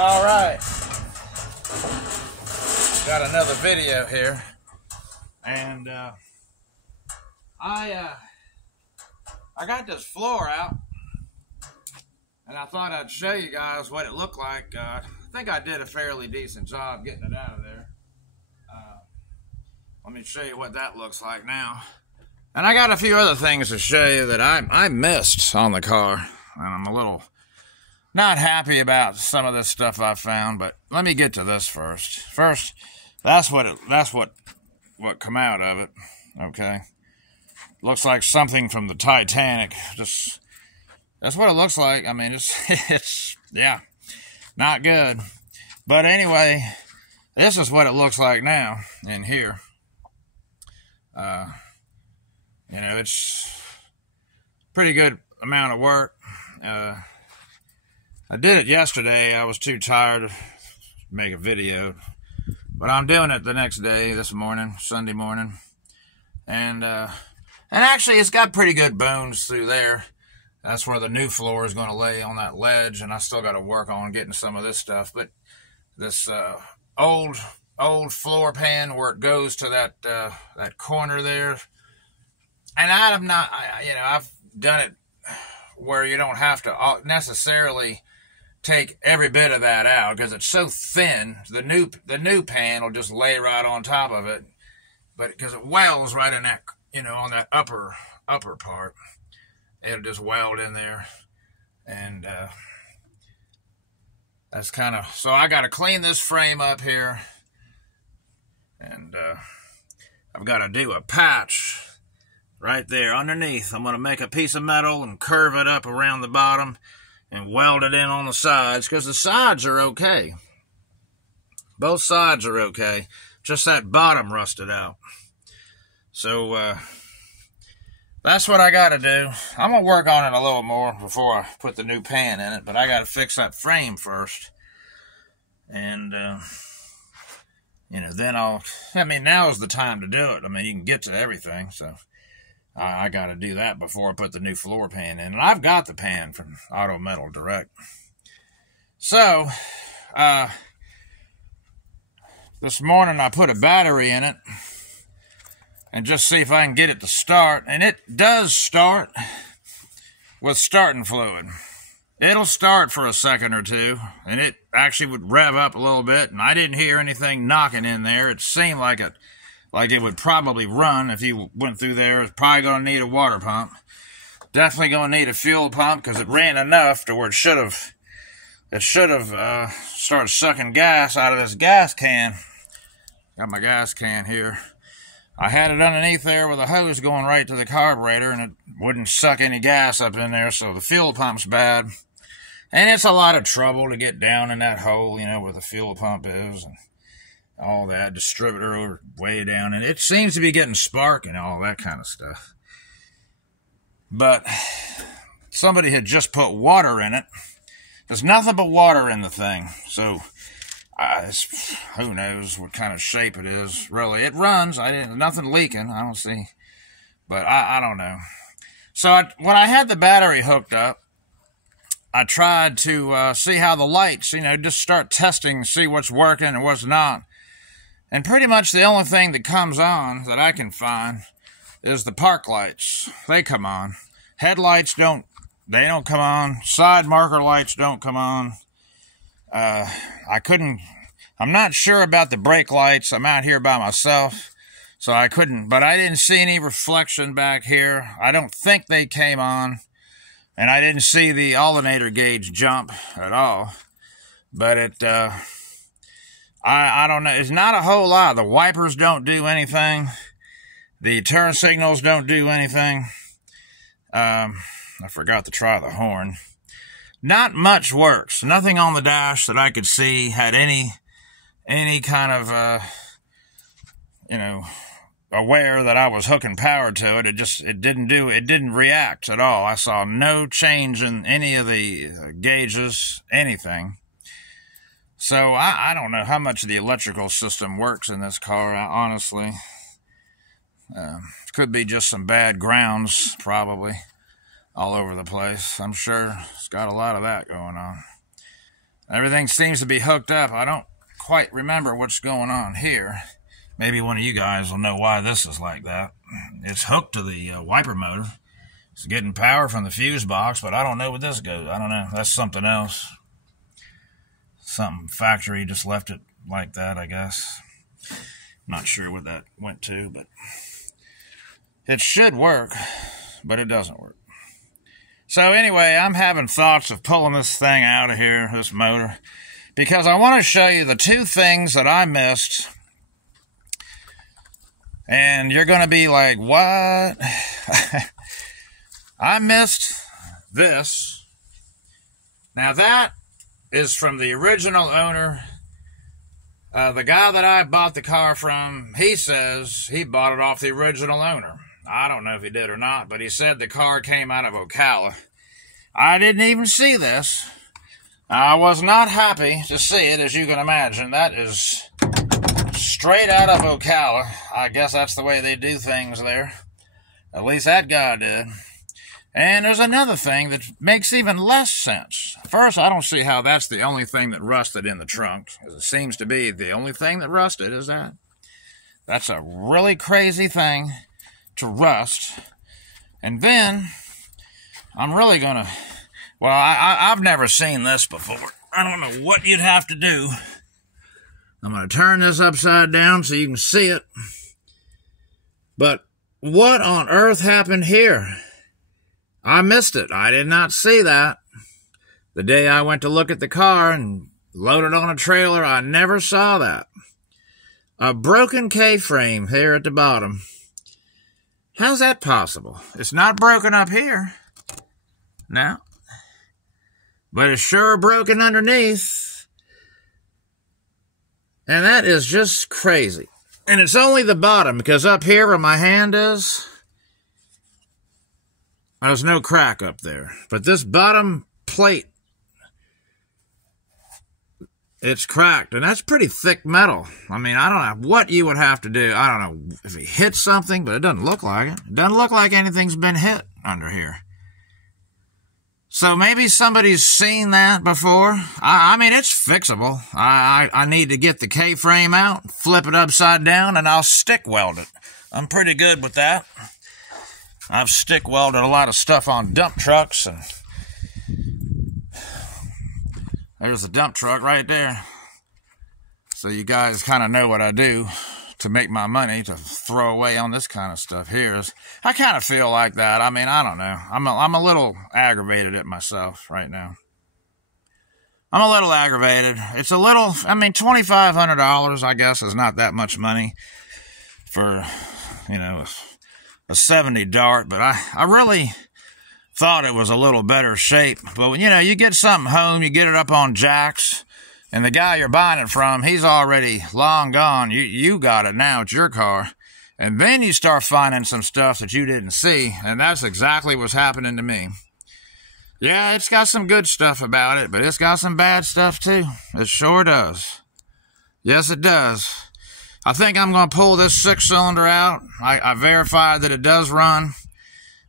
All right, got another video here, and I got this floor out, and I thought I'd show you guys what it looked like. I think I did a fairly decent job getting it out of there. Let me show you what that looks like now. And I got a few other things to show you that I missed on the car, and I'm a little not happy about some of this stuff I found, but let me get to this first. First, that's what come out of it. Okay, looks like something from the Titanic. Just that's what it looks like. I mean, it's yeah, not good. But anyway, this is what it looks like now in here. You know, it's pretty good amount of work. I did it yesterday. I was too tired to make a video, but I'm doing it the next day, this morning, Sunday morning, and actually it's got pretty good bones through there. That's where the new floor is going to lay, on that ledge, and I still got to work on getting some of this stuff. But this old floor pan where it goes to that corner there, and I'm not, you know, I've done it where you don't have to necessarily take every bit of that out because it's so thin. The new pan will just lay right on top of it, but because it welds right in that, you know, on that upper part, it'll just weld in there, and that's kind of, so I got to clean this frame up here, and I've got to do a patch right there underneath. I'm going to make a piece of metal and curve it up around the bottom and weld it in on the sides, because the sides are okay. Both sides are okay. Just that bottom rusted out. So that's what I got to do. I'm going to work on it a little more before I put the new pan in it, but I got to fix that frame first. And you know, then I mean, now is the time to do it. I mean, you can get to everything, so I got to do that before I put the new floor pan in. And I've got the pan from Auto Metal Direct. So, this morning I put a battery in it and just see if I can get it to start. And it does start with starting fluid. It'll start for a second or two, and it actually would rev up a little bit, and I didn't hear anything knocking in there. It seemed like it would probably run if you went through there. It's probably going to need a water pump. Definitely going to need a fuel pump, because it ran enough to where it should have started sucking gas out of this gas can. Got my gas can here. I had it underneath there with a hose going right to the carburetor, and it wouldn't suck any gas up in there, so the fuel pump's bad. And it's a lot of trouble to get down in that hole, you know, where the fuel pump is, and all that, distributor over way down, and it seems to be getting spark and all that kind of stuff. But somebody had just put water in it. There's nothing but water in the thing, so who knows what kind of shape it is, really. It runs, nothing leaking, I don't see, but I don't know. So when I had the battery hooked up, I tried to see how the lights, you know, just start testing, see what's working and what's not. And pretty much the only thing that comes on that I can find is the park lights. They come on. Headlights don't come on. Side marker lights don't come on. I'm not sure about the brake lights. I'm out here by myself, so I couldn't, but I didn't see any reflection back here. I don't think they came on, and I didn't see the alternator gauge jump at all. But I don't know. It's not a whole lot. The wipers don't do anything. The turn signals don't do anything. I forgot to try the horn. Not much works. Nothing on the dash that I could see had any kind of, you know, aware that I was hooking power to it. It didn't react at all. I saw no change in any of the gauges, anything. So I don't know how much the electrical system works in this car, honestly. Could be just some bad grounds, probably, all over the place. I'm sure it's got a lot of that going on. Everything seems to be hooked up. I don't quite remember what's going on here. Maybe one of you guys will know why this is like that. It's hooked to the wiper motor. It's getting power from the fuse box, but I don't know what this goes. I don't know. That's something else. Something factory just left it like that, I guess. Not sure what that went to, but it should work, but it doesn't work. So anyway, I'm having thoughts of pulling this thing out of here, this motor, because I want to show you the two things that I missed. And you're going to be like, what? I missed this. Now that is from the original owner. The guy that I bought the car from, he says he bought it off the original owner. I don't know if he did or not, but he said the car came out of Ocala. I didn't even see this. I was not happy to see it, as you can imagine. That is straight out of Ocala. I guess that's the way they do things there. At least that guy did. And there's another thing that makes even less sense. First, I don't see how that's the only thing that rusted in the trunk. It seems to be the only thing that rusted, is that? That's a really crazy thing to rust. And then, I'm really going to... Well, I've never seen this before. I don't know what you'd have to do. I'm going to turn this upside down so you can see it. But what on earth happened here? I missed it. I did not see that. The day I went to look at the car and load it on a trailer, I never saw that. A broken K-frame here at the bottom. How's that possible? It's not broken up here. No. But it's sure broken underneath. And that is just crazy. And it's only the bottom, because up here where my hand is, there's no crack up there. But this bottom plate, it's cracked. And that's pretty thick metal. I mean, I don't know what you would have to do. I don't know if he hit something, but it doesn't look like it. It doesn't look like anything's been hit under here. So maybe somebody's seen that before. I mean, it's fixable. I need to get the K-frame out, flip it upside down, and I'll stick weld it. I'm pretty good with that. I've stick welded a lot of stuff on dump trucks, and there's a dump truck right there. So you guys kind of know what I do to make my money to throw away on this kind of stuff here. I kind of feel like that. I mean, I don't know. I'm a little aggravated at myself right now. I'm a little aggravated. It's a little, I mean, $2,500, I guess, is not that much money for, you know, a 70 Dart, but I really thought it was a little better shape. But when, you know, you get something home, you get it up on jacks, and the guy you're buying it from, he's already long gone. You got it now. It's your car. And then you start finding some stuff that you didn't see, and that's exactly what's happening to me. Yeah, it's got some good stuff about it, but it's got some bad stuff too. It sure does. Yes, it does. I think I'm going to pull this 6-cylinder out. I verified that it does run.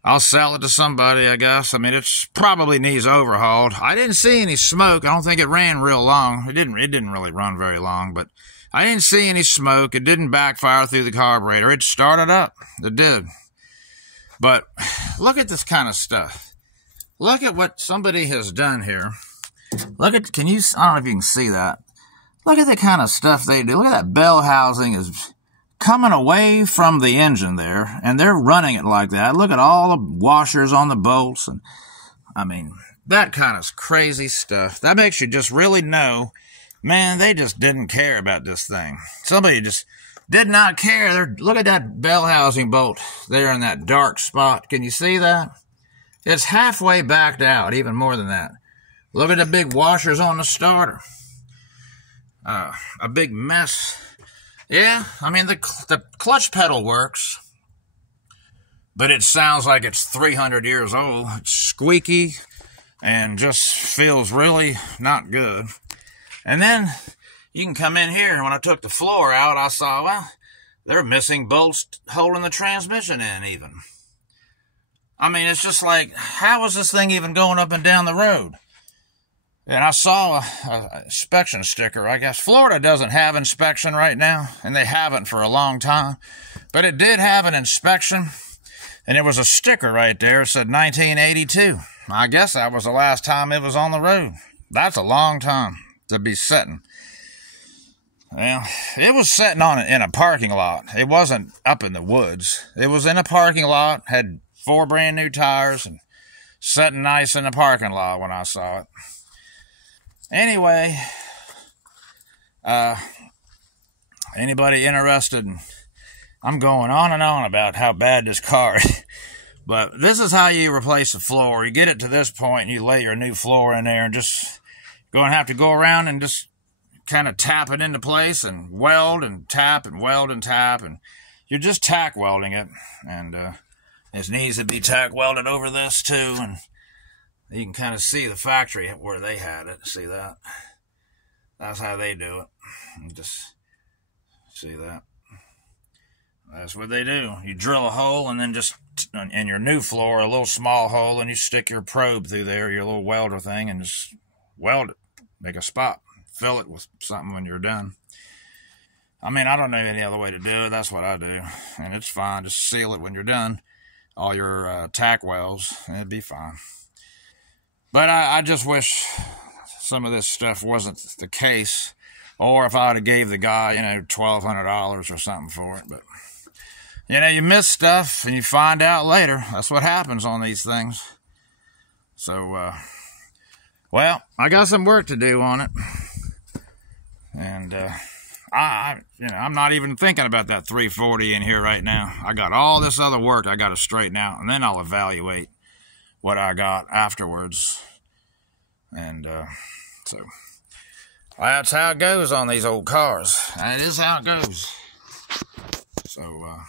I'll sell it to somebody, I guess. I mean, it probably needs overhauled. I didn't see any smoke. I don't think it ran real long. It didn't really run very long, but I didn't see any smoke. It didn't backfire through the carburetor. It started up. It did. But look at this kind of stuff. Look at what somebody has done here. Look at, I don't know if you can see that. Look at the kind of stuff they do. Look at that bell housing is coming away from the engine there, and they're running it like that. Look at all the washers on the bolts. And I mean, that kind of crazy stuff. That makes you just really know, man, they just didn't care about this thing. Somebody just did not care. Look at that bell housing bolt there in that dark spot. Can you see that? It's halfway backed out, even more than that. Look at the big washers on the starter. A big mess. Yeah, I mean, the clutch pedal works, but it sounds like it's 300 years old. It's squeaky and just feels really not good. And then you can come in here. When I took the floor out, I saw, well, they're missing bolts holding the transmission in even. I mean, it's just like, how is this thing even going up and down the road? And I saw a inspection sticker. I guess Florida doesn't have inspection right now, and they haven't for a long time. But it did have an inspection, and it was a sticker right there. It said 1982. I guess that was the last time it was on the road. That's a long time to be sitting. Well, it was sitting in a parking lot. It wasn't up in the woods. It was in a parking lot, had 4 brand new tires, and sitting nice in the parking lot when I saw it. Anyway, anybody interested in, I'm going on and on about how bad this car is, but this is how you replace the floor. You get it to this point and you lay your new floor in there and just going to have to go around and just kind of tap it into place and weld and tap and weld and tap, and you're just tack welding it, and it needs to be tack welded over this too, and you can kind of see the factory where they had it. See that? That's how they do it. You just see that. That's what they do. You drill a hole, and then just in your new floor, a little small hole, and you stick your probe through there, your little welder thing, and just weld it. Make a spot. Fill it with something when you're done. I mean, I don't know any other way to do it. That's what I do. And it's fine. Just seal it when you're done. All your tack welds, and it'd be fine. But I just wish some of this stuff wasn't the case, or if I would have gave the guy, $1,200 or something for it. But, you miss stuff, and you find out later. That's what happens on these things. So, well, I got some work to do on it. And, I'm not even thinking about that 340 in here right now. I got all this other work I got to straighten out, and then I'll evaluate what I got afterwards. And so that's how it goes on these old cars. That is how it goes. So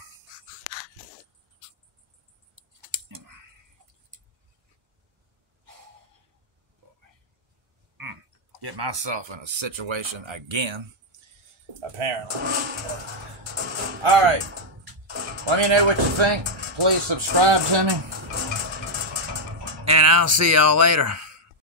get myself in a situation again, apparently. All right, let me know what you think. Please subscribe to me, and I'll see y'all later.